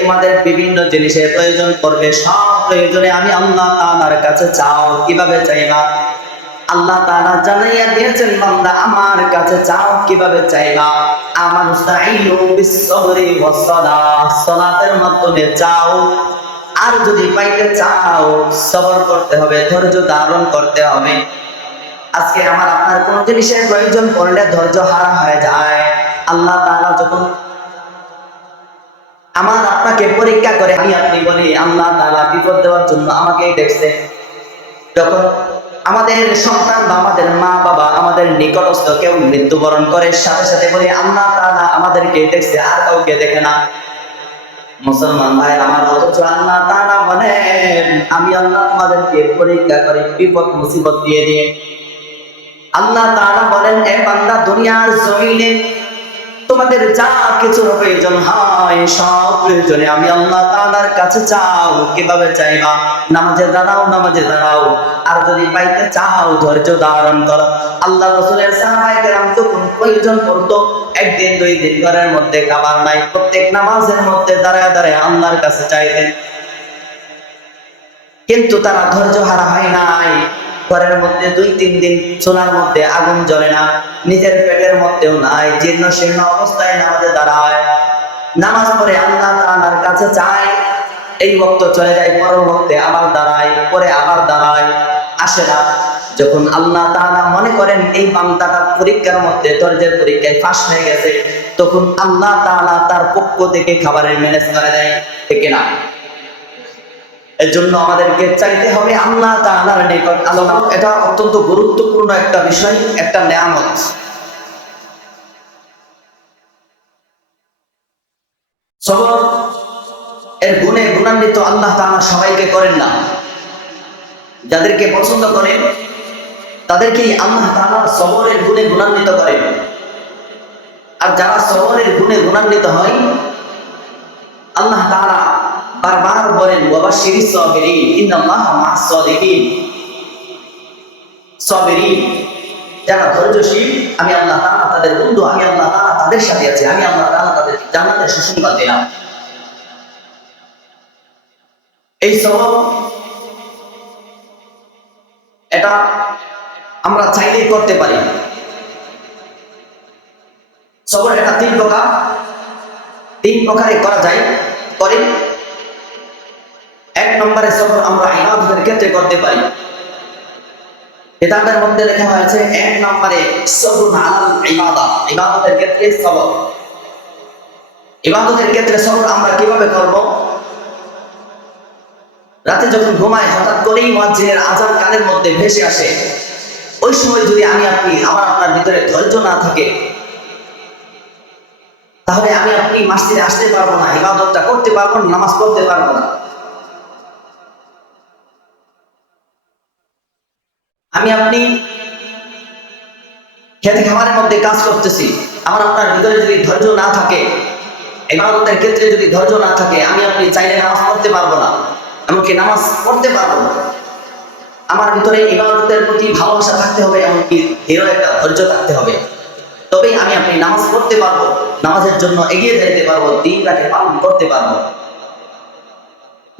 তোমাদের বিভিন্ন জিনিসের প্রয়োজন পড়বে। সব প্রয়োজনে আমি আল্লাহ তাআলার কাছে চাও, কীভাবে চাইবা? আল্লাহ তাআলা জানাইয়া দিয়েছেন, বান্দা, আমার কাছে চাও, কীভাবে চাইবা? আমার সাইনু মাধ্যমে চাও। আর যদি পাইতে চাও, সবর করতে হবে, ধৈর্য ধারণ করতে হবে। আজকে আমার আপনার কোন জিনিসের প্রয়োজন পড়লে ধৈর্য হারা হয়ে যায়। আল্লাহ তাআলা যখন আমার আপনাকে পরীক্ষা করে, আমি আপনি বলি, আল্লাহ তাআলা বিপদ দেওয়ার জন্য আমাকে দেখছে। যখন আমাদের সন্তান বা আমাদের মা বাবা আমাদের নিকটস্থ কেউ মৃত্যুবরণ করে, সাথে সাথে বলি, আল্লাহ তাআলা আমাদেরকে দেখছে, আর কাউকে দেখে না। মুসলমান ভাই আমার অথচ আল্লাহ তারা বলেন, আমি আল্লাহ তোমাদেরকে পরীক্ষা করে বিপদ, মুসিবত দিয়ে দিয়ে আল্লাহ তারা বলেন, এ বান্দা দুনিয়ার জমিনে তোমাদের যা কিছু প্রয়োজন হয়, সব প্রয়োজনে আমি আল্লাহ তাআলার কাছে চাও, কীভাবে চাইবা? নামাজে দাঁড়াও নামাজে দাঁড়াও। আর যদি পাইতে চাও, ধৈর্য ধারণ করো। আল্লাহ রসুলের সাহাবায়ে কেরাম যখন প্রয়োজন পড়তো। একদিন, দুই দিন ঘরের মধ্যে খাবার নাই। প্রত্যেক নামাজের মধ্যে দাঁড়ায় দাঁড়ায় আল্লাহর কাছে চাইতেন। কিন্তু তারা ধৈর্য হারা হয় নাই। ঘরের মধ্যে দুই, তিন দিন চুলার মধ্যে আগুন জ্বলে না, নিজের পেটের মধ্যেও নাই, জীর্ণ শীর্ণ অবস্থায় নামাজে দাঁড়ায়। নামাজ পড়ে আল্লাহ তাআলার কাছে চায়, এই বক্ত চলে যায় পরের বক্তে আবার দাঁড়ায়, পরে আবার দাঁড়ায়, আসে না। যখন আল্লাহ তাআলা মনে করেন এই বান্দাটা পরীক্ষার মধ্যে ধৈর্যের পরীক্ষায় ফাঁস হয়ে গেছে, তখন আল্লাহ তাআলা তার পক্ষ থেকে খাবারের ম্যানেজ করে দেয়, ঠিক না এর জন্য আমাদেরকে চাইতে হবে আল্লাহ তাআলার নিকট আল্লাহ এটা অত্যন্ত গুরুত্বপূর্ণ একটা বিষয়, একটা নেয়ামত। সবর এর গুণে গুণান্বিত আল্লাহ তাআলা সবাইকে করেন না। যাদেরকে পছন্দ করেন, তাদেরকেই আল্লাহ তাআলা সবরের গুণে গুণান্বিত করেন। আর যারা সবরের গুণে গুণান্বিত হয়, আল্লাহ তাআলা বারবার বলেন ইন্নাল্লাহা যারা ধৈর্যশীল, আমি আল্লাহ তাআলা তাদের বন্ধু, আমি আল্লাহ তাআলা তাদের সাথে আছি, আমি আল্লাহ তাআলা তাদের জান্নাতের সুসংবাদ দিলাম। এই এটা আমরা চাইলেই করতে পারি। সবর এটা তিন প্রকার, তিন প্রকারে করা যায়। করে এক নম্বরে সবর আমরা ইবাদতের ক্ষেত্রে করতে পারি। কিতাবের মধ্যে লেখা হয়েছে, এক নম্বরে সবরুন আলাল ইবাদা, ইবাদতের ক্ষেত্রে সবর ইবাদতের ক্ষেত্রে সবর আমরা কীভাবে করব? রাতে যখন ঘুমায় হঠাৎ করেই মুয়াজ্জিনের আজান কানের মধ্যে ভেসে আসে। ওই সময় যদি আমি আপনি, আমার আপনার ভিতরে ধৈর্য না থাকে, তাহলে আমি আপনি মাসজিদে আসতে পারব না, ইবাদতটা করতে পারব না, নামাজ পড়তে পারব না। আমি আপনি খেতে খাবারের মধ্যে কাজ করতেছি। আমার আপনার ভিতরে যদি ধৈর্য না থাকে, ইবাদতের ক্ষেত্রে যদি ধৈর্য না থাকে, আমি আপনি চাইলে নামাজ পড়তে পারব না, এমনকি নামাজ পড়তে পারব না। আমার ভিতরে ইবাদতের প্রতি ভালোবাসা থাকতে হবে, এমনকি দৃঢ় একটা ধৈর্য থাকতে হবে। তবেই আমি আপনি নামাজ পড়তে পারব, নামাজের জন্য এগিয়ে যেতে পারব, দিনটাকে পালন করতে পারব।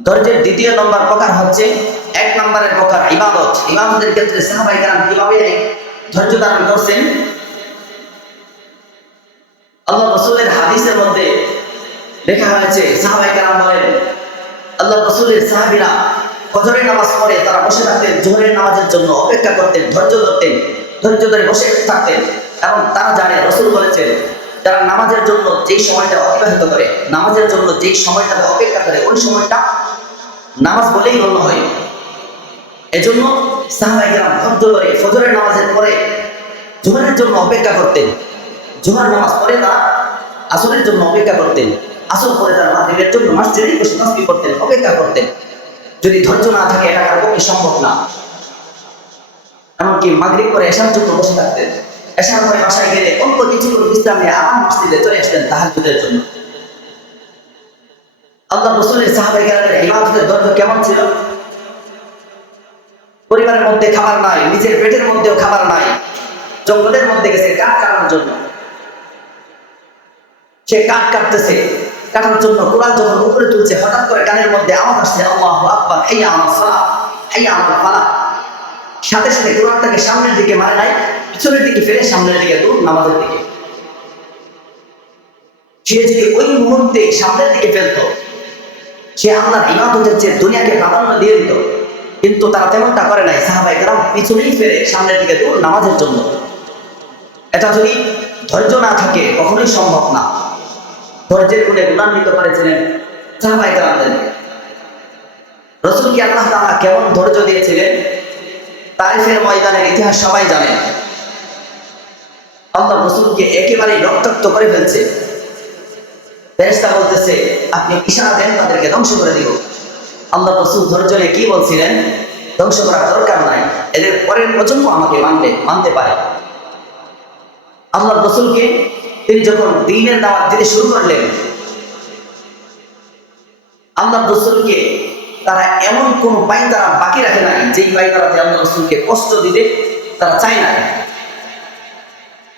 ধৈর্যের দ্বিতীয় নম্বর প্রকার হচ্ছে, এক নম্বরের প্রকার ইবাদত। ইবাদতের ক্ষেত্রে সাহাবাই কীভাবে ধৈর্য ধারণ করছেন? আল্লাহ রসুলের হাদিসের মধ্যে লেখা হয়েছে, সাহাবাই বলেন, আল্লাহ রসুলের সাহাবিরা ফজরের নামাজ পড়ে তারা বসে থাকতেন, জোহরের নামাজের জন্য অপেক্ষা করতেন, ধৈর্য ধরতেন, ধৈর্য ধরে বসে থাকতেন এবং তারা জানে, রসুল বলেছেন, তারা নামাজের জন্য যেই সময়টা অতিবাহিত করে, নামাজের জন্য যেই সময়টাতে অপেক্ষা করে, ওই সময়টা নামাজ বলেই গণ্য হয়। এজন্য সাহাবাহিকেরা ফজরের নামাজের পরে জোহরের জন্য অপেক্ষা করতেন। জোহর নামাজ পরে তারা আসরের জন্য অপেক্ষা করতেন। আসর পরে তারা মাগরিবের জন্য মসজিদে বসে তসবিহ করতেন, অপেক্ষা করতেন। যদি ধৈর্য না থাকে, এটা কারও পক্ষে সম্ভব না। এমনকি মাগরিব করে এসার জন্য বসে থাকতেন। এসার পরে বাসায় গেলে অল্প কিছু বিশ্রাম নিয়ে আবার মসজিদে চলে আসতেন তাহাজ্জুদের জন্য। আল্লাহ রসুলের সাহাবাই কেরামের ইবাদতের ধৈর্য কেমন ছিল? পরিবারের মধ্যে খাবার নাই, নিজের পেটের মধ্যেও খাবার নাই, জঙ্গলের মধ্যে গেছে কাঠ কাটার জন্য। সে কাঠ কাটতেছে, কাটার জন্য কোরআন যখন উপরে তুলছে, হঠাৎ করে কানের মধ্যে আওয়াজ আসছে, আল্লাহু আকবার, হাইয়া আমার সালাহ, হাইয়া আমার ফালাহ। সাথে সাথে কোরআনটাকে সামনের দিকে মারে নাই, পিছনের দিকে ফেরে সামনের দিকে দূর নামাজের দিকে। সে যদি ওই মুহূর্তে সামনের দিকে ফেলতো সে আল্লাহর ইবাদতের চেয়ে দুনিয়াকে প্রাধান্য দিয়ে দিত। কিন্তু তারা তেমনটা করে নাই। সাহাবাই কারাম পিছনেই ফেরে সামনের দিকে দূর নামাজের জন্য। এটা যদি ধৈর্য না থাকে, কখনোই সম্ভব না। ধৈর্যের গুণে গুণান্বিত করেছিলেন সাহাবাই কারামদেরকে রসুলকে আল্লাহ তাআলা কেমন ধৈর্য দিয়েছিলেন? তারিফের ময়দানের ইতিহাস সবাই জানে। আল্লাহ রসুলকে একেবারেই রক্তাক্ত করে ফেলছে। ফেরেশতা বলতেছে, আপনি ইশারা দেন তাদেরকে ধ্বংস করে দিব আল্লাহ রসুল ধৈর্য কি বলছিলেন? ধ্বংস করার দরকার নাই, এদের পরের প্রজন্ম আমাকে মানবে, মানতে পারে। আল্লাহ রসুলকে তিনি যখন দিনের দাওয়াত দিতে শুরু করলেন আল্লাহ রসুলকে তারা এমন কোন পাই তারা বাকি রাখে নাই, যেই পাই তারাতে আল্লাহ রসুলকে কষ্ট দিতে তারা চায় না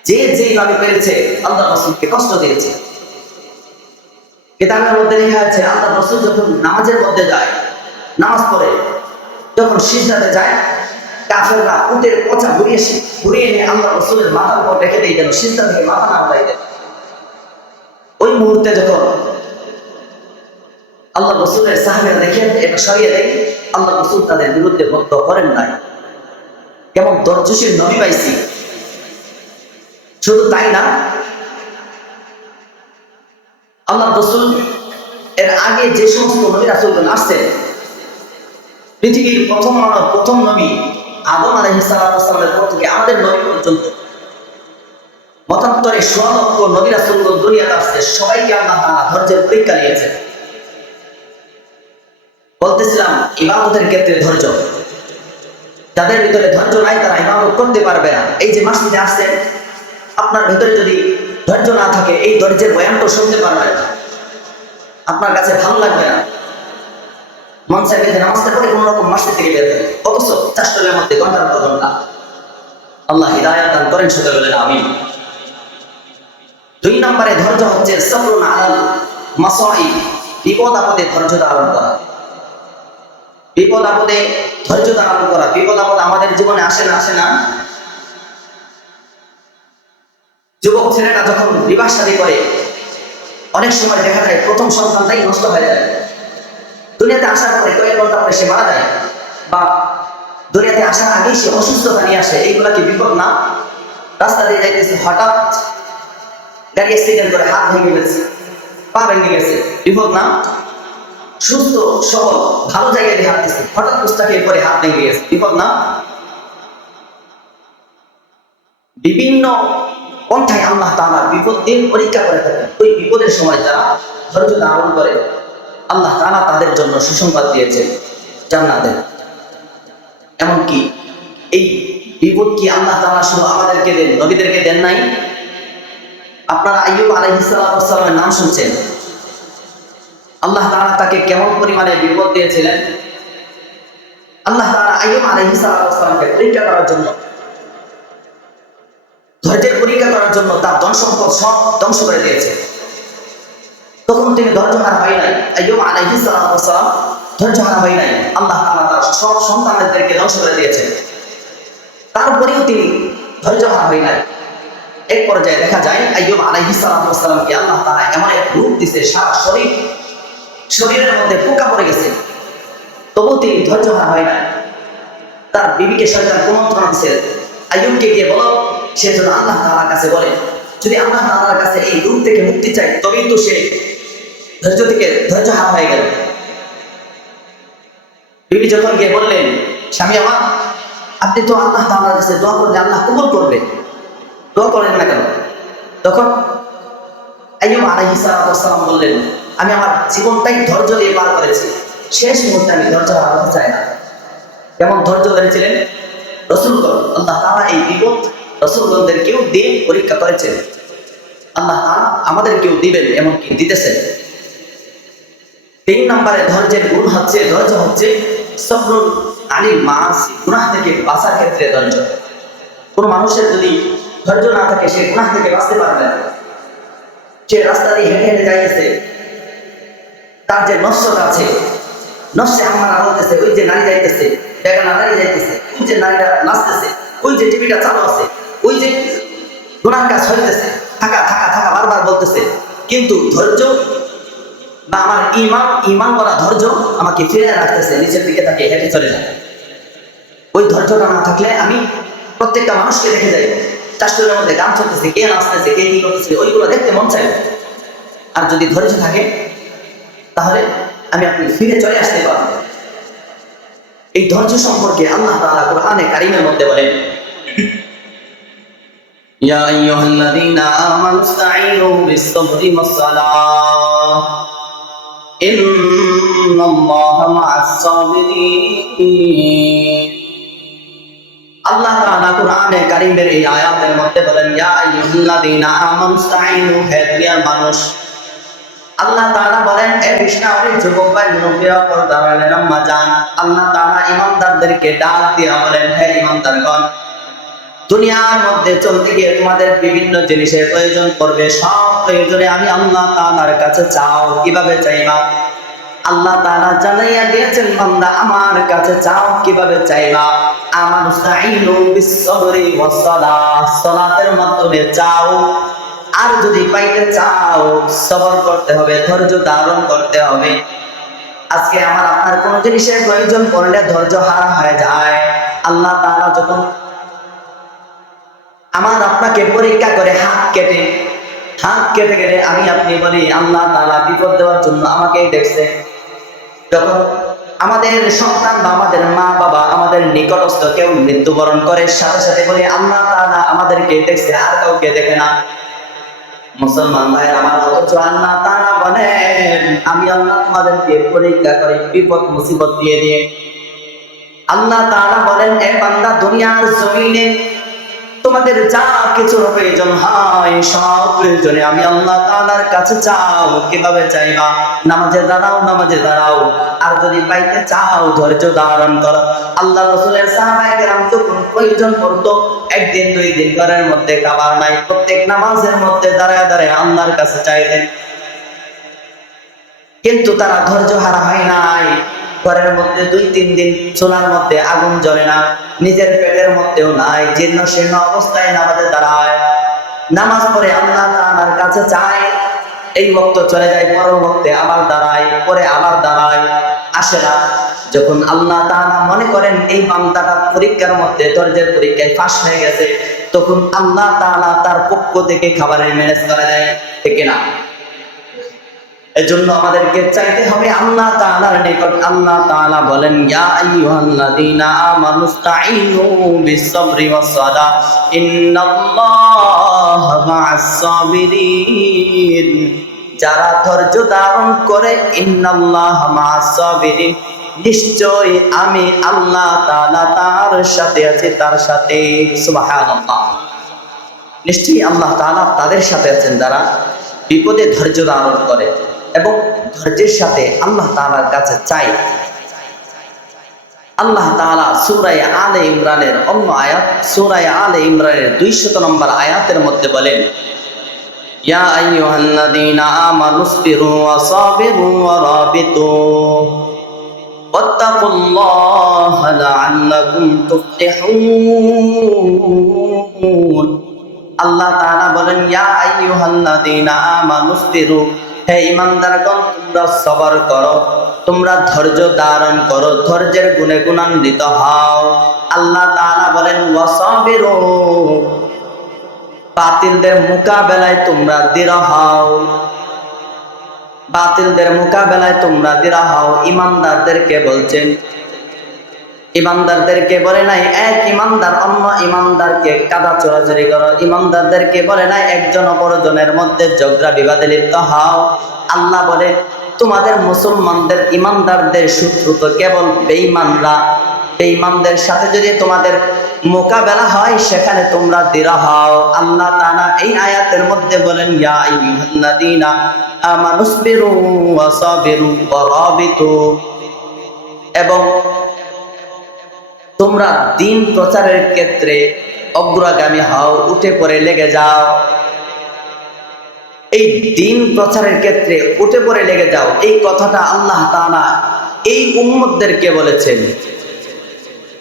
যে যেইভাবে পেরেছে আল্লাহ রসুলকে কষ্ট দিয়েছে। কিতাবের মধ্যে লেখা আছে, আল্লাহ রসুল যখন নামাজের মধ্যে যায়, নামাজ পড়ে, যখন সিজদাতে যায়, কাফেররা উটের পচা ঘুরিয়ে ঘুরিয়ে নিয়ে আল্লাহ রসুলের মাথার উপর রেখে দিয়ে, যেন সিজদা থেকে মাথা না উঠাই দেয়। ওই মুহূর্তে যখন আল্লাহ রসুলের সাহাবের দেখে, এটা সরিয়ে দেয়, আল্লাহ রসুল তাদের বিরুদ্ধে ভক্ত করেন নাই। কেমন দরজশীল নবী পাইছি। শুধু তাই না আল্লাহ রসুল এর আগে যে সমস্ত নবী রাসুলগণ আসছেন, পৃথিবীর প্রথম মানব প্রথম নবী আদম আলহিসামের পর থেকে আমাদের নবী পর্যন্ত। মতান্তরে সোয়ালক্ষ নবী রাসুলগণ দুনিয়াতে আসছে, সবাইকে আল্লাহ তাআলা ধৈর্যের পরীক্ষা নিয়েছে বলতেছিলাম ইমামতের ক্ষেত্রে ধৈর্য। যাদের ভিতরে ধৈর্য নাই তারা ইমামত করতে পারবে না। এই যে মাসজিদে আসছেন, আপনার ভিতরে যদি ধৈর্য না থাকে, এই ধৈর্যের বয়ানটা শুনতে পারবেন না। আপনার কাছে ভালো লাগবে না। মন চাইবে যে কোনো রকম মাসে থেকে বের চাষটলের মধ্যে ঘণ্টার ঘণ্টা। আল্লাহ দান করেন সেটা আমি দুই নম্বরে ধৈর্য হচ্ছে সবরুন আলাল মাসাই বিপদ আপদে ধৈর্য ধারণ করা। বিপদ আপদে ধৈর্য ধারণ করা। বিপদ আপদ আমাদের জীবনে আসে না আসে না। যুবক ছেলেরা যখন বিবাহ শাদী করে, অনেক সময় দেখা যায় প্রথম সন্তানটাই নষ্ট হয়ে যায়। দুনিয়াতে আসার পরে কয়েক ঘণ্টা পরে সে মারা যায় বা দুনিয়াতে আসার আগেই সে অসুস্থতা নিয়ে আসে এইগুলা কি বিপদ না। রাস্তা দিয়ে যাইতেছে, হঠাৎ গাড়ি অ্যাক্সিডেন্ট করে হাত ভেঙে গেছে পা ভেঙে গেছে, বিপদ না। সুস্থ, সবল, ভালো জায়গায় দিয়ে হাঁটতেছে হঠাৎ পুস্তাকের পরে হাত ভেঙে গেছে, বিপদ না। বিভিন্ন পন্থায় আল্লাহ তাআলা বিপদ দিয়ে পরীক্ষা করে থাকেন ওই বিপদের সময় যারা ধৈর্য ধারণ করে, আল্লাহ তাআলা তাদের জন্য সুসংবাদ দিয়েছেন জান্নাতের এমনকি এই বিপদ কি আল্লাহ তাআলা শুধু আমাদেরকে দেন, নবীদেরকে দেন নাই? আপনারা আইয়ুব আলাইহিস সালামের নাম শুনছেন? আল্লাহ তাআলা তাকে কেমন পরিমাণে বিপদ দিয়েছিলেন? আল্লাহ তাআলা আইয়ুব আলাইহিস সালামকে পরীক্ষা করার জন্য করার জন্য তার ধন সম্পদ সব ধ্বংস করে দিয়েছে। তখন তিনি ধৈর্য হারা হয় নাই। আইয়ুব আলাইহিস সালাম ধৈর্য হারা হয় নাই। আল্লাহ তার সব সন্তানদেরকে ধ্বংস করে দিয়েছে তারপরেও তিনি ধৈর্য হারা হয় নাই। এক পর্যায়ে দেখা যায়, আইয়ুব আলাইহিস সালামকে আল্লাহ তাআলা এমন এক রূপ দিছে, সারা শরীর, শরীরের মধ্যে পোকা পড়ে গেছে। তবুও তিনি ধৈর্য হারা হয় নাই। তার বিবিকে শয়তান কুমন্ত্রণা দিছে, আইয়ুবকে গিয়ে বলো সে যেন আল্লাহ তাআলার কাছে বলে, যদি আল্লাহ তাআলার কাছে এই রূপ থেকে মুক্তি চায়, তবেই তো সে ধৈর্য থেকে ধৈর্য হারা হয়ে গেল। বিবি যখন গিয়ে বললেন, স্বামী আমার, আপনি তো আল্লাহ তাআলার কাছে দোয়া করলে আল্লাহ কবুল করবে। দোয়া করেন না কেন? তখন আইয়ুব আলাইহিস সালাম বললেন, আমি আমার জীবনটাই ধৈর্য দিয়ে পার করেছি। শেষ মুহূর্তে আমি ধৈর্য হারাতে চাই না। কেমন ধৈর্য ধরেছিলেন? রসুলগণ আল্লাহ তাআলা এই বিপদ রসুলগণদের কেউ দিয়ে পরীক্ষা করেছেন। আল্লাহ তাআলা আমাদের কেউ দিবেন এমনকি দিতেছেন। তিন নম্বরে ধৈর্যের গুণ হচ্ছে, ধৈর্য হচ্ছে সবরুল আলী মাস গুনাহ থেকে বাঁচার ক্ষেত্রে ধৈর্য। কোনো মানুষের যদি ধৈর্য না থাকে, সে গুনাহ থেকে বাঁচতে পারবে না। সে রাস্তা দিয়ে হেঁটে হেঁটে যাইতেছে। তার যে নশ্বর আছে নশ্যে আমার আলোতেছে ওই যে নারী যাইতেছে বেগানা নারী যাইতেছে, ওই যে নারীরা নাচতেছে, ওই যে টিভিটা চালু আছে ওই যে গুনাহ কাজ হইতেছে, থাকা থাকা থাকা, বারবার বলতেছে, কিন্তু ধৈর্য বা আমার ইমান ইমান করা ধৈর্য আমাকে ফিরে রাখতেছে, নিচের দিকে তাকে হেঁটে চলে যায়। ওই ধৈর্যটা না থাকলে আমি প্রত্যেকটা মানুষকে দেখে যাই। চাষের মধ্যে গান চলতেছে, কে নাচতেছে, কে কি করতেছে, ওইগুলো দেখতে মন চাই আর যদি ধৈর্য থাকে, তাহলে আমি আপনি ফিরে চলে আসতে পারব। এই ধৈর্য সম্পর্কে আল্লাহ তাআলা কোরআনে কারিমের মধ্যে বলেন يا أيها الذين آمنوا استعينوا بالصبر والصلاة إن الله مع الصابرين আল্লাহ তাআলা কোরআনে কারীমের এই আয়াতের মধ্যে বলেন ইয়া আইয়ুহাল্লাযীনা আমানু ইসতাঈনু হে দুনিয়ার মানুষ আল্লাহ তাআলা বলেন এ বিষ্ণাওয়ারি যুবক ভাই মুরব্বিরা পর দাঁড়ালেন আম্মা জান আল্লাহ তাআলা ইমানদারদেরকে ডাক দিয়া বলেন হে ইমানদারগণ দুনিয়ার মধ্যে চলতে গিয়ে তোমাদের বিভিন্ন জিনিসের প্রয়োজন করবে সব প্রয়োজনে আমি আল্লাহ তাআলার কাছে চাও। কীভাবে চাইবা? আল্লাহ তাআলা জানাইয়া দিয়েছেন, বান্দা, আমার কাছে চাও, কীভাবে চাইবা? আমার মুস্তাঈনু বিসসবরি ওয়াসসালাহ সালাতের মাধ্যমে চাও। আর যদি পাইতে চাও, সবর করতে হবে, ধৈর্য ধারণ করতে হবে। আজকে আমার আপনার কোন জিনিসের প্রয়োজন পড়লে ধৈর্য হারা হয়ে যায়। আল্লাহ তাআলা যখন আমার আপনাকে পরীক্ষা করে হাত কেটে হাত কেটে কেটে আমি আপনি বলি, আল্লাহ তাআলা বিপদ দেওয়ার জন্য আমাকে দেখছে। যখন আমাদের সন্তান বা আমাদের মা বাবা আমাদের নিকটস্থ কেউ মৃত্যুবরণ করে, সাথে সাথে বলি, আল্লাহ তাআলা আমাদেরকে দেখছে, আর কাউকে দেখে না। মুসলমান ভাই আমার অথচ আল্লাহ তাআলা বলেন, আমি আল্লাহ তোমাদেরকে পরীক্ষা করে বিপদ, মুসিবত দিয়ে দিয়ে আল্লাহ তাআলা বলেন, এ বান্দা দুনিয়ার জমিনে তোমাদের যা কিছু প্রয়োজন হয়, সব প্রয়োজনে আমি আল্লাহ তাআলার কাছে চাও, কীভাবে চাইবা? নামাজে দাঁড়াও নামাজে দাঁড়াও। আর যদি পাইতে চাও, ধৈর্য ধারণ করো। আল্লাহ রাসূলের সাহাবায়ে কেরাম যখন প্রয়োজন পড়তো, একদিন, দুই দিন ঘরের মধ্যে খাবার নাই। প্রত্যেক নামাজের মধ্যে দাঁড়ায় দাঁড়ায় আল্লাহর কাছে চাইতেন। কিন্তু তারা ধৈর্য হারা হয় নাই। ঘরের মধ্যে দুই, তিন দিন চুলার মধ্যে আগুন জ্বলে না, নিজের পেটের মধ্যেও নাই, জীর্ণ শীর্ণ অবস্থায় নামাজে দাঁড়ায়। নামাজ পড়ে আল্লাহ তাআলার কাছে চায়, এই ভক্ত চলে যায়, পরের বক্তে আবার দাঁড়ায়, পরে আবার দাঁড়ায়, আসে না। যখন আল্লাহ তাআলা মনে করেন এই বান্দাটা পরীক্ষার মধ্যে ধৈর্যের পরীক্ষায় ফাঁস হয়ে গেছে, তখন আল্লাহ তাআলা তার পক্ষ থেকে খাবারের ম্যানেজ করে দেয় ঠিক না। এজন্য আমাদেরকে চাইতে হবে আল্লাহ তাআলার নিকট। আল্লাহ তাআলা বলেন, ইয়া আইয়ুহাল্লাযীনা আমানুস্তাঈনু বিস-সাবরি ওয়াস-সালাহ, ইন্নাল্লাহা মা'আস-সাবিরিন। যারা ধৈর্য ধারণ করে, ইন্নাল্লাহা মা'আস-সাবিরিন। নিশ্চয় আমি আল্লাহ তাআলা তার সাথে আছি, তার সাথে। সুবহানাল্লাহ। নিশ্চয়ই আল্লাহ তাআলা তাদের সাথে আছেন যারা বিপদে ধৈর্য ধারণ করে। এবং ধৈর্যের সাথে আল্লাহ তাআলার কাছে চাই। আল্লাহ তাআলা সূরায়ে আলে ইমরানের অন্য আয়াত, সূরায়ে আলে ইমরানের 200 নম্বর আয়াতের মধ্যে বলেন আল্লাহ বলেন হে ইমানদারগণ, তোমরা সবর করো, তোমরা ধৈর্য ধারণ করো, ধৈর্যের গুণে গুণান্বিত হও। আল্লাহ তাআলা বলেন, ওয়াসাবিরু বাতিলদের মোকাবেলায় তোমরা দৃঢ় হও। বাতিলদের মোকাবেলায় তোমরা দৃঢ় হও। ইমানদারদেরকে বলছেন ইমানদারদেরকে বলে নাই, এক ইমানদার অন্য ইমানদারকে কাদা চোরাচুরি করো। ইমানদারদেরকে বলে নাই, একজন অপরজনের মধ্যে ঝগড়া বিবাদে লিপ্ত হও। আল্লাহ বলে, তোমাদের মুসলমানদের ইমানদারদের শত্রু তো কেবল বেঈমানরা। বেঈমানদের সাথে যদি তোমাদের মোকাবেলা হয়, সেখানে তোমরা দৃঢ় হও। আল্লাহ তাআলা এই আয়াতের মধ্যে বলেন, ইয়া আইয়ুহাল্লাযীনা আমানুসবিরু ওয়া সাবিরু ওয়া রাবিতু। এবং তোমরা দিন প্রচারের ক্ষেত্রে অগ্রগামী হও, উঠে পড়ে লেগে যাও। এই দিন প্রচারের ক্ষেত্রে উঠে পড়ে লেগে যাও। এই কথাটা আল্লাহ তাআলা এই উম্মতদেরকে বলেছেন।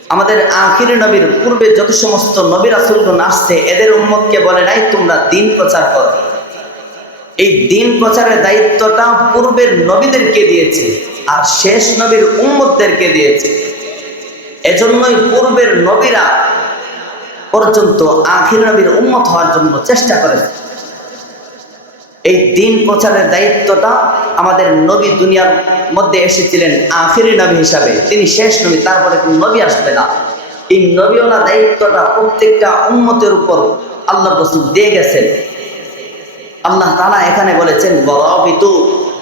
আমাদের আখির নবীর পূর্বে যত সমস্ত নবী রাসূলগণ আসছে, এদের উম্মতকে বলে নাই, তোমরা দিন প্রচার করো। এই দিন প্রচারের দায়িত্বটা পূর্বের নবীদেরকে দিয়েছে, আর শেষ নবীর উম্মতদেরকে দিয়েছে। এজন্যই পূর্বের নবীরা পর্যন্ত আখির নবীর উম্মত হওয়ার জন্য চেষ্টা করেছে। এই দিন প্রচারের দায়িত্বটা আমাদের নবী দুনিয়ার মধ্যে এসেছিলেন আখিরি নবী হিসাবে। তিনি শেষ নবী, তারপরে কোন নবী আসবে না। এই নবীওয়ালা দায়িত্বটা প্রত্যেকটা উম্মতের উপর আল্লাহ রসুল দিয়ে গেছেন। আল্লাহ তালা এখানে বলেছেন, বরাবিতু,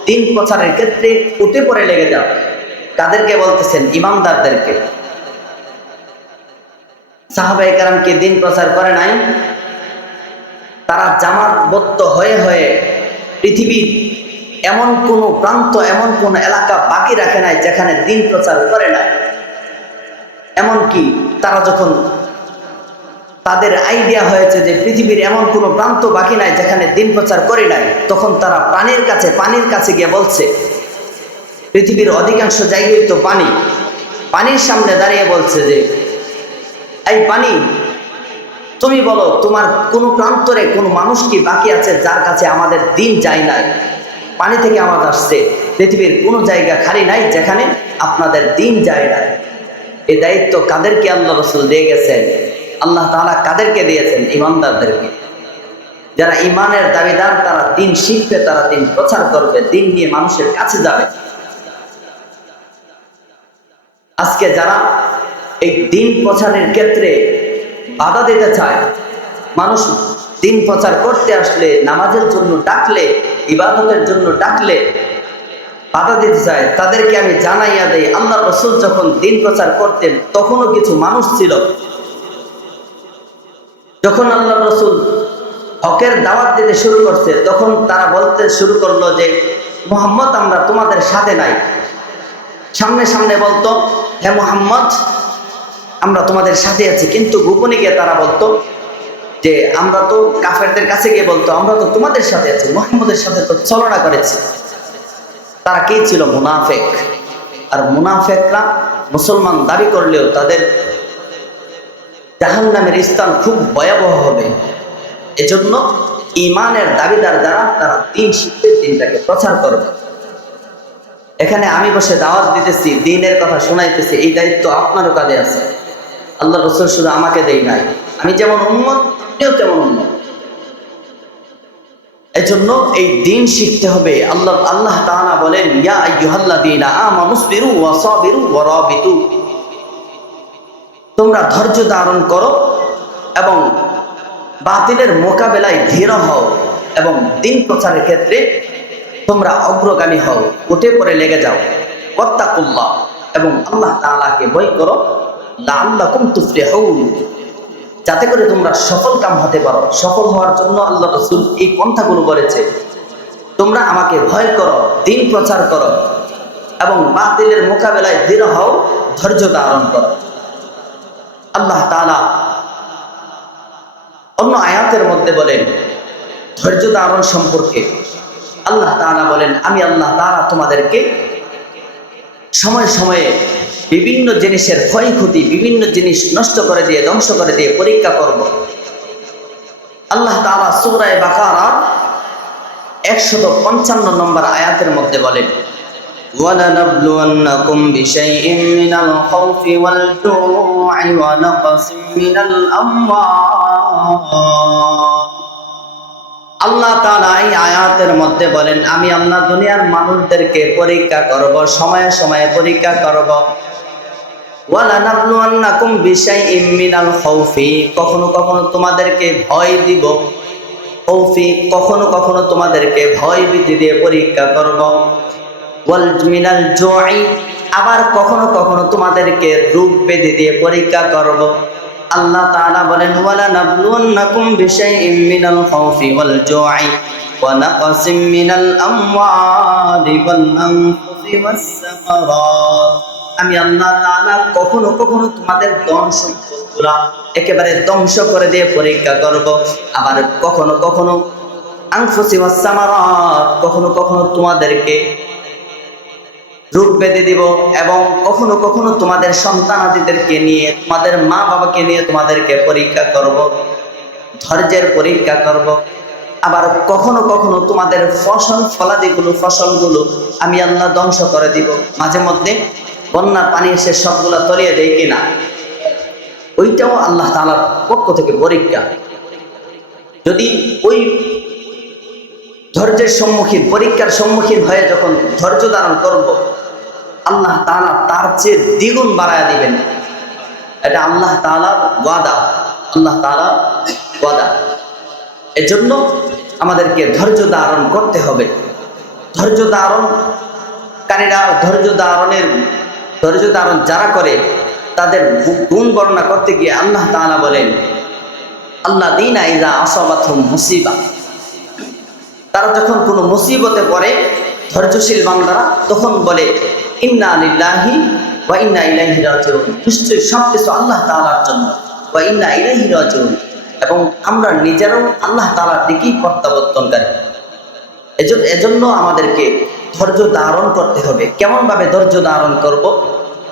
দিন প্রচারের ক্ষেত্রে উঠে পড়ে লেগে যাও। কাদেরকে বলতেছেন? ইমামদারদেরকে। সাহাবাই কারামকে দিন প্রচার করে নাই। তারা জামাতবদ্ধ হয়ে হয়ে পৃথিবীর এমন কোনো প্রান্ত, এমন কোন এলাকা বাকি রাখে নাই যেখানে দিন প্রচার করে নাই। এমনকি তারা যখন তাদের আইডিয়া হয়েছে যে পৃথিবীর এমন কোনো প্রান্ত বাকি নাই যেখানে দিন প্রচার করে নাই, তখন তারা পানির কাছে পানির কাছে গিয়ে বলছে, পৃথিবীর অধিকাংশ জায়গায় তো পানি। পানির সামনে দাঁড়িয়ে বলছে যে এই পানি, তুমি বলো, তোমার কোন প্রান্তরে কোন মানুষ কি বাকি আছে যার কাছে আমাদের দিন যায় নাই? পানি থেকে আওয়াজ আসছে। পৃথিবীর কোনো জায়গা খালি নাই যেখানে আপনাদের দিন যায় নাই। এই দায়িত্ব কাদেরকে আল্লাহ রসুল দিয়ে গেছেন? আল্লাহ তাআলা কাদেরকে দিয়েছেন? ইমানদারদেরকে যারা ইমানের দাবিদার, তারা দিন শিখবে, তারা দিন প্রচার করবে, দিন নিয়ে মানুষের কাছে যাবে। আজকে যারা এই দিন প্রচারের ক্ষেত্রে বাধা দিতে চায়। মানুষ দিন প্রচার করতে আসলে, নামাজের জন্য ডাকলে, ইবাদতের জন্য ডাকলে বাধা দিতে চায়। তাদেরকে আমি জানাইয়া দেই, আল্লাহ রসুল যখন দিন প্রচার করতেন, তখনও কিছু মানুষ ছিল। যখন আল্লাহ রসুল হকের দাওয়াত দিতে শুরু করছে, তখন তারা বলতে শুরু করল যে, মোহাম্মদ, আমরা তোমাদের সাথে নাই। সামনে সামনে বলতো, হে মোহাম্মদ আমরা তোমাদের সাথে আছি। কিন্তু গোপনে গিয়ে তারা বলতো যে, আমরা তো কাফেরদের কাছে গিয়ে বলতো, আমরা তো তোমাদের সাথে আছি, মোহাম্মদের সাথে তো চলনা করেছি। তারা কে ছিল? মুনাফেক। আর মুনাফেকরা মুসলমান দাবি করলেও তাদের জাহান নামের স্থান খুব ভয়াবহ হবে। এজন্য ইমানের দাবিদার যারা, তারা তিন শীতের দিনটাকে প্রচার করবে। এখানে আমি বসে দাওয়াত দিতেছি, দিনের কথা শোনাইতেছি, এই দায়িত্ব আপনারও কাজে আছে। আল্লাহ রসুল শুধু আমাকে দেই নাই। আমি যেমন উন্মত আপনিও তেমন উন্মত এজন্য এই দিন শিখতে হবে। আল্লাহ আল্লাহ তাআলা বলেন, ইয়া আইয়ুহাল্লাযীনা আমানুসবিরু ওয়া সাবিরু ওয়া রাবিতু। তোমরা ধৈর্য ধারণ করো এবং বাতিলের মোকাবেলায় ধীর হও এবং দিন প্রচারের ক্ষেত্রে তোমরা অগ্রগামী হও। উঠে পড়ে লেগে যাও। ওয়াত্তাকুল্লাহ। এবং আল্লাহ তাআলাকে বই করো। লাআল্লাকুম তুফলিহুন। যাতে করে তোমরা সফল কাম হতে পারো। সফল হওয়ার জন্য আল্লাহ রসুল এই পন্থাগুলো বলেছে। তোমরা আমাকে ভয় করো, দিন প্রচার করো এবং বাতিলের মোকাবেলায় দৃঢ় হও, ধৈর্য ধারণ করো। আল্লাহ তালা অন্য আয়াতের মধ্যে বলেন, ধৈর্য ধারণ সম্পর্কে আল্লাহ তাআলা বলেন, আমি আল্লাহ তাআলা তোমাদেরকে সময়ে সময়ে বিভিন্ন জিনিসের ক্ষয়ক্ষতি বিভিন্ন জিনিস নষ্ট করে দিয়ে ধ্বংস করে দিয়ে পরীক্ষা করব আল্লাহ তাআলা সূরায়ে বাকারার একশত পঞ্চান্ন নম্বর আয়াতের মধ্যে বলেন ولنبلونكم بشيء من الخوف والجوع ونقص من الأموال আল্লাহ তাআলা এই আয়াতের মধ্যে বলেন, আমি আল্লাহ দুনিয়ার মানুষদেরকে পরীক্ষা করব, সময়ে সময়ে পরীক্ষা করব। কখনো কখনো তোমাদেরকে ভয় দিব। খৌফি কখনো কখনো তোমাদেরকে ভয় ভীতি দিয়ে পরীক্ষা করব। মিনাল জুই, আবার কখনো কখনো তোমাদেরকে রূপ বেঁধে দিয়ে পরীক্ষা করব। আল্লাহ তাআলা বলেন, ওয়ালা নাবলুয়ান্নাকুম বিশাইইম মিনাল খাউফি ওয়াল জুই ওয়া নাকসিম মিনাল আমওয়ালি ওয়াল আনফুসি ওয়াস সামারাত আমি আল্লাহ তাআলা কখনো কখনো তোমাদের ধন সম্পদগুলা একেবারে ধ্বংস করে দিয়ে পরীক্ষা করব। আবার কখনো কখনো আনফুসি ওয়াস সামারাত কখনো কখনো তোমাদেরকে রূপ বেঁধে দিব এবং কখনো কখনো তোমাদের সন্তানাদিদেরকে নিয়ে, তোমাদের মা বাবাকে নিয়ে তোমাদেরকে পরীক্ষা করব, ধৈর্যের পরীক্ষা করব। আবার কখনো কখনো তোমাদের ফসল ফলাদিগুলো, ফসলগুলো আমি আল্লাহ ধ্বংস করে দিব। মাঝে মধ্যে বন্যার পানি এসে সবগুলো তলিয়ে দেয় কিনা? ওইটাও আল্লাহ তালার পক্ষ থেকে পরীক্ষা। যদি ওই ধৈর্যের সম্মুখীন, পরীক্ষার সম্মুখীন হয়ে যখন ধৈর্য ধারণ করব আল্লাহ তাআলা তার চেয়ে দ্বিগুণ বাড়ায় দিবেন। এটা আল্লাহ তাআলার ওয়াদা। আল্লাহ তাআলার ওয়াদা। এজন্য আমাদেরকে ধৈর্য ধারণ করতে হবে। ধৈর্য ধারণ কারীরা ধৈর্য ধারণের ধৈর্য ধারণ যারা করে, তাদের গুণ বর্ণনা করতে গিয়ে আল্লাহ তাআলা বলেন আল্লাহ দিন আইজা আসাবাথুম মুসিবা। তারা যখন কোনো মুসিবতে পড়ে ধৈর্যশীল বান্দারা তখন বলে, ইন্না লিল্লাহি ওয়া ইন্না ইলাইহি রাজিউন। নিশ্চয়ই সব কিছু আল্লাহ তাআলার জন্য। ওয়া ইন্না ইলাইহি রাজিউন। এবং আমরা নিজেরাও আল্লাহ তাআলার দিকেই প্রত্যাবর্তনকারী। এজন্য আমাদেরকে ধৈর্য ধারণ করতে হবে। কেমন ভাবে ধৈর্য ধারণ করব?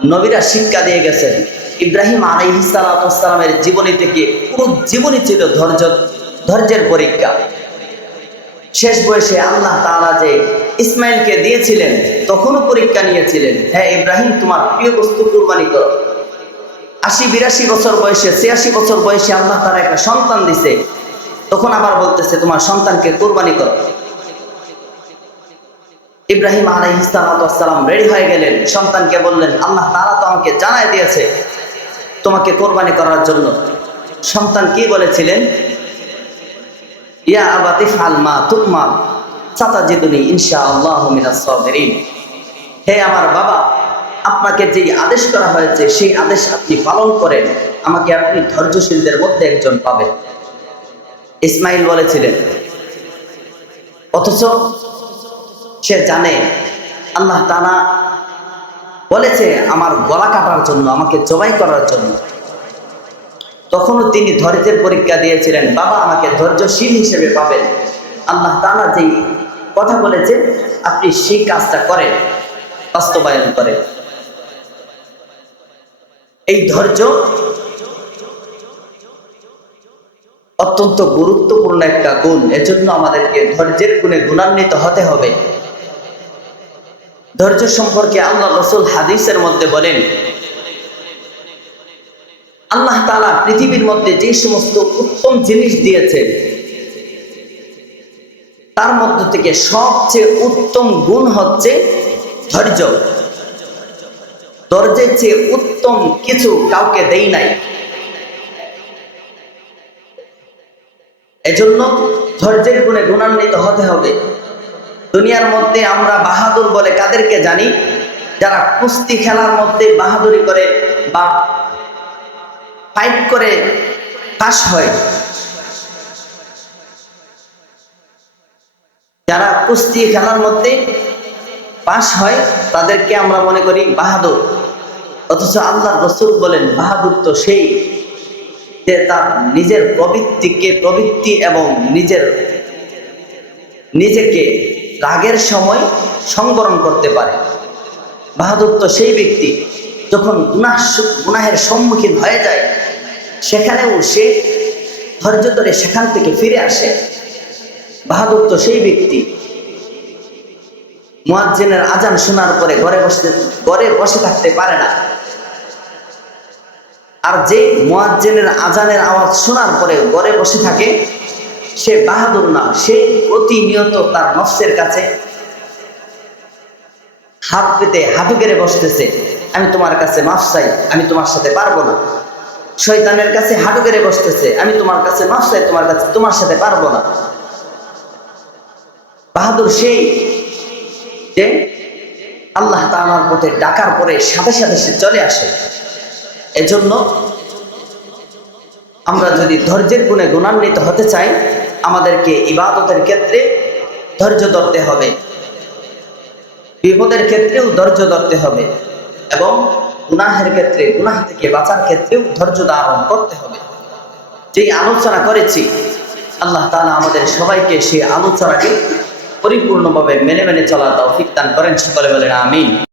নবীরা শিক্ষা দিয়ে গেছেন, ইব্রাহিম আলাইহিস সালামের জীবনী থেকে পুরো জীবনী ছিল ধৈর্য, ধৈর্যের পরীক্ষা। শেষ বয়সে আল্লাহ তালা যে ইসমাইলকে দিয়েছিলেন, তখনও পরীক্ষা নিয়েছিলেন হ্যাঁ ইব্রাহিম, তোমার প্রিয় বস্তু কুরবানি করো। আশি বিরাশি বছর বয়সে, ছিয়াশি বছর বয়সে আল্লাহ তারা একটা সন্তান দিছে, তখন আবার বলতেছে, তোমার সন্তানকে কোরবানি করো। ইব্রাহিম আলাইহিসালাম রেডি হয়ে গেলেন। সন্তানকে বললেন, আল্লাহ তারা তো আমাকে জানাই দিয়েছে তোমাকে কোরবানি করার জন্য। সন্তান কি বলেছিলেন? ইয়া আবাতি ইনশাআল্লাহু মিনাস সাবিরিন। হে আমার বাবা, আপনাকে আদেশ করা হয়েছে, সেই আদেশ আপনি পালন করেন, আমাকে আপনি ধৈর্যশীলদের মধ্যে একজন পাবেন। ইসমাইল বলেছিলেন, অথচ সে জানে, আল্লাহ তাআলা বলেছে, আমার গলা কাটার জন্য, আমাকে জবাই করার জন্য। তখনও তিনি ধৈর্যের পরীক্ষা দিয়েছিলেন, বাবা, আমাকে ধৈর্যশীল হিসেবে পাবেন। আল্লাহ তাআলা যেই কথা বলেছে, আপনি সেই কাজটা করেন, বাস্তবায়ন করেন। এই ধৈর্য অত্যন্ত গুরুত্বপূর্ণ একটা গুণ। এজন্য আমাদেরকে ধৈর্যের গুণে গুণান্বিত হতে হবে। ধৈর্য সম্পর্কে আল্লাহ রসুল হাদিসের মধ্যে বলেন আল্লাহ তালা পৃথিবীর মধ্যে যে সমস্ত উত্তম জিনিস দিয়েছেন, তার মধ্য থেকে সবচেয়ে উত্তম গুণ হচ্ছে ধৈর্য। ধৈর্যের চেয়ে উত্তম কিছু কাউকে দেই নাই। এজন্য ধৈর্যের গুণে গুণান্বিত হতে হবে। দুনিয়ার মধ্যে আমরা বাহাদুর বলে কাদেরকে জানি? যারা কুস্তি খেলার মধ্যে বাহাদুরি করে বা ফাইট করে পাশ হয়। যারা কুস্তি খেলার মধ্যে পাশ হয়, তাদেরকে আমরা মনে করি বাহাদুর। অথচ আল্লাহ রসুল বলেন, বাহাদুর তো সেই যে তার নিজের প্রবৃত্তিকে প্রবৃত্তি এবং নিজের নিজেকে রাগের সময় সংবরণ করতে পারে। বাহাদুর তো সেই ব্যক্তি। যখন গুনাহ গুনাহের সম্মুখীন হয়ে যায়, সেখানেও সে ধৈর্য ধরে সেখান থেকে ফিরে আসে। বাহাদুর তো সেই ব্যক্তি। মুয়াজ্জিনের আজান শোনার পরে ঘরে বসতে, ঘরে বসে থাকতে পারে না। আর যে মুয়াজ্জিনের আজানের আওয়াজ শোনার পরে ঘরে বসে থাকে, সে বাহাদুর না, সে প্রতিনিয়ত তার নফসের কাছে হাত পেতে হাঁটু গেড়ে বসতেছে। আমি তোমার কাছে মাফ চাই, আমি তোমার সাথে পারব না। শয়তানের কাছে হাঁটু গেড়ে বসতেছে, আমি তোমার কাছে মাফ চাই, তোমার কাছে, তোমার সাথে পারব না। বাহাদুর সেই যে আল্লাহ তাআলার পথে ডাকার পরে সাথে সাথে সে চলে আসে। এজন্য আমরা যদি ধৈর্যের গুণে গুণান্বিত হতে চাই, আমাদেরকে ইবাদতের ক্ষেত্রে ধৈর্য ধরতে হবে। বিপদের ক্ষেত্রেও ধৈর্য ধরতে হবে। এবং গুনাহের ক্ষেত্রে, গুনাহ থেকে বাঁচার ক্ষেত্রেও ধৈর্য ধারণ করতে হবে। যেই আলোচনা করেছি, আল্লাহ তাআলা আমাদের সবাইকে সেই আলোচনাকে পরিপূর্ণভাবে মেনে মেনে চলা তৌফিক দান করেন। সকলে বলেন, আমিন।